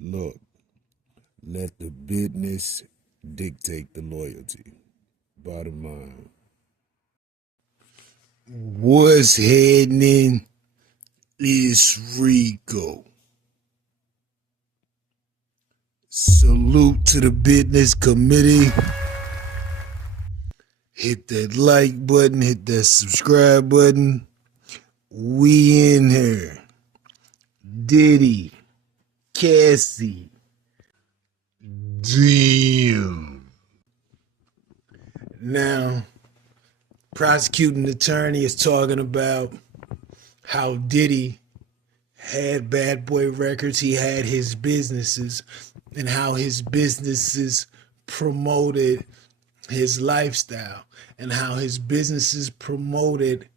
Look, let the business dictate the loyalty. Bottom line. What's happening is Rico. Salute to the business committee. Hit that like button, hit that subscribe button. We in here. Diddy, Cassie. Damn. Now, prosecuting attorney is talking about how Diddy had bad boy records, he had his businesses, and how his businesses promoted his lifestyle, and how his businesses promoted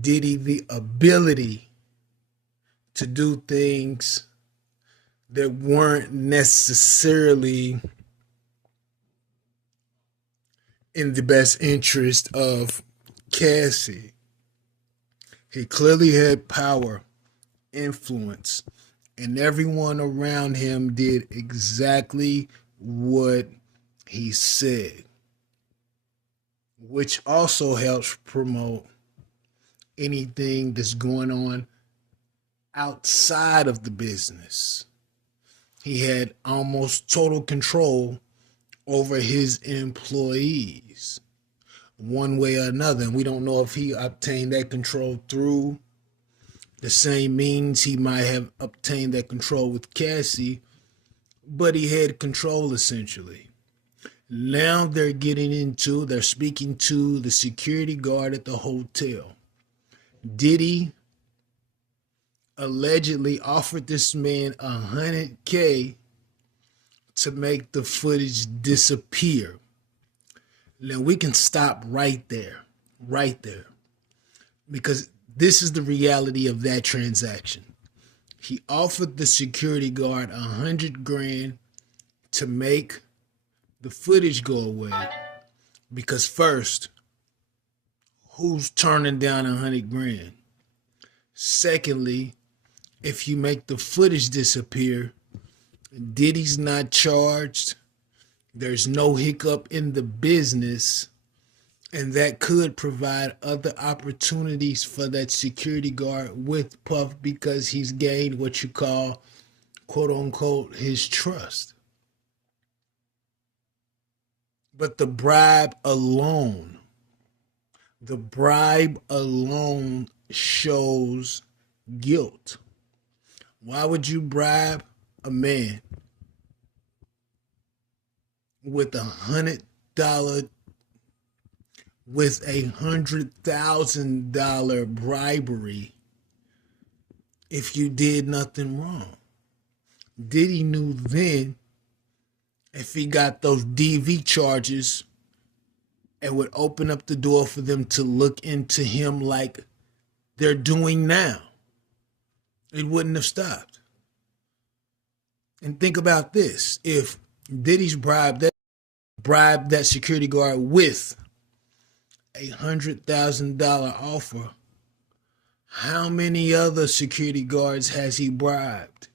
Diddy the ability to do things that weren't necessarily in the best interest of Cassie. He clearly had power, influence, and everyone around him did exactly what he said, which also helps promote anything that's going on outside of the business. He had almost total control over his employees one way or another. And we don't know if he obtained that control through the same means he might have obtained that control with Cassie, but he had control essentially. Now they're speaking to the security guard at the hotel. Diddy allegedly offered this man $100K to make the footage disappear. Now we can stop right there, because this is the reality of that transaction. He offered the security guard $100,000 to make the footage go away, because first, who's turning down $100,000? Secondly, if you make the footage disappear, Diddy's not charged. There's no hiccup in the business, and that could provide other opportunities for that security guard with Puff, because he's gained what you call, quote unquote, his trust. But the bribe alone shows guilt. Why would you bribe a man with $100,000 bribery if you did nothing wrong? Diddy knew then if he got those DV charges, it would open up the door for them to look into him like they're doing now. It wouldn't have stopped. And think about this. If Diddy's bribed that security guard with $100,000 offer, how many other security guards has he bribed?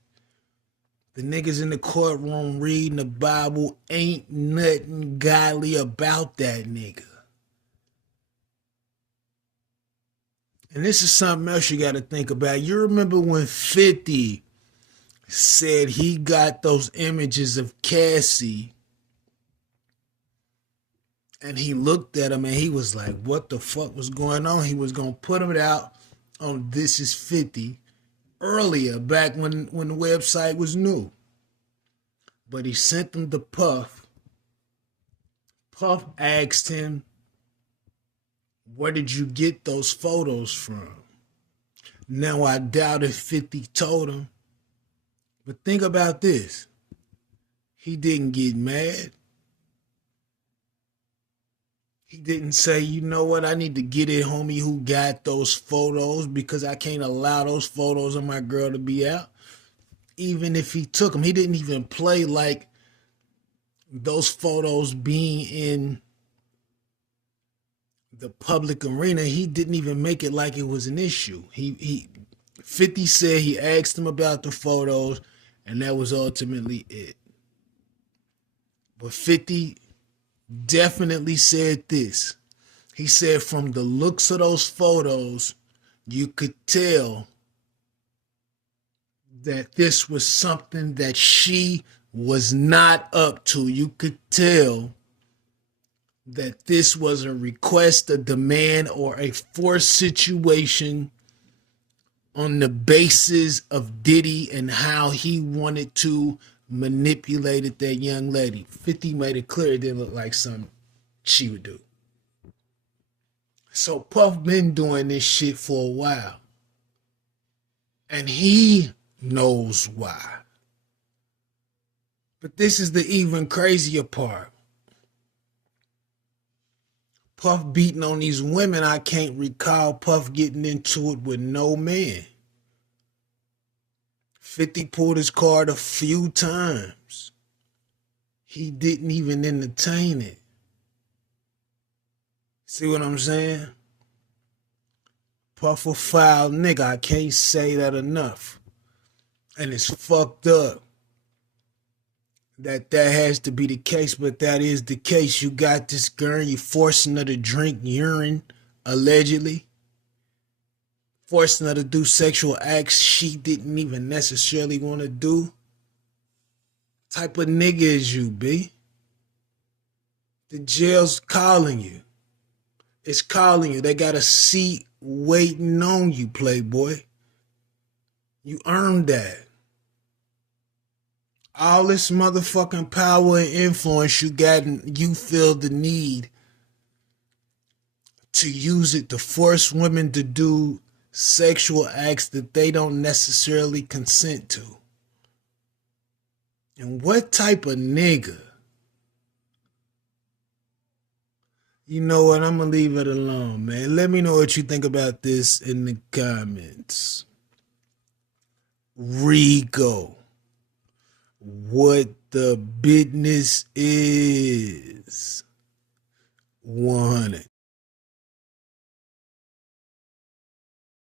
The niggas in the courtroom reading the Bible, ain't nothing godly about that nigga. And this is something else you got to think about. You remember when 50 said he got those images of Cassie, and he looked at him and he was like, what the fuck was going on? He was going to put him out on This Is 50 earlier, back when the website was new. But he sent them to Puff. Puff asked him, where did you get those photos from? Now I doubt if 50 told him. But think about this. He didn't get mad. He didn't say, you know what, I need to get it, homie, who got those photos, because I can't allow those photos of my girl to be out. Even if he took them, he didn't even play like those photos being in the public arena. He didn't even make it like it was an issue. 50 said he asked him about the photos, And that was ultimately it. But 50 definitely said this. He said from the looks of those photos, you could tell that this was something that she was not up to. You could tell that this was a request, a demand, or a forced situation on the basis of Diddy and how he wanted to manipulate that young lady. 50 made it clear it didn't look like something she would do. So Puff been doing this shit for a while. And he knows why. But this is the even crazier part. Puff beating on these women, I can't recall Puff getting into it with no man. 50 pulled his card a few times. He didn't even entertain it. See what I'm saying? Puff a foul nigga, I can't say that enough. And it's fucked up that has to be the case, but that is the case. You got this girl, you forcing her to drink urine, allegedly. Forcing her to do sexual acts she didn't even necessarily want to do. Type of nigga is you, B? The jail's calling you. It's calling you. They got a seat waiting on you, playboy. You earned that. All this motherfucking power and influence you got, and you feel the need to use it to force women to do sexual acts that they don't necessarily consent to. And what type of nigga? You know what? I'm going to leave it alone, man. Let me know what you think about this in the comments. Rico. What the business is. 100.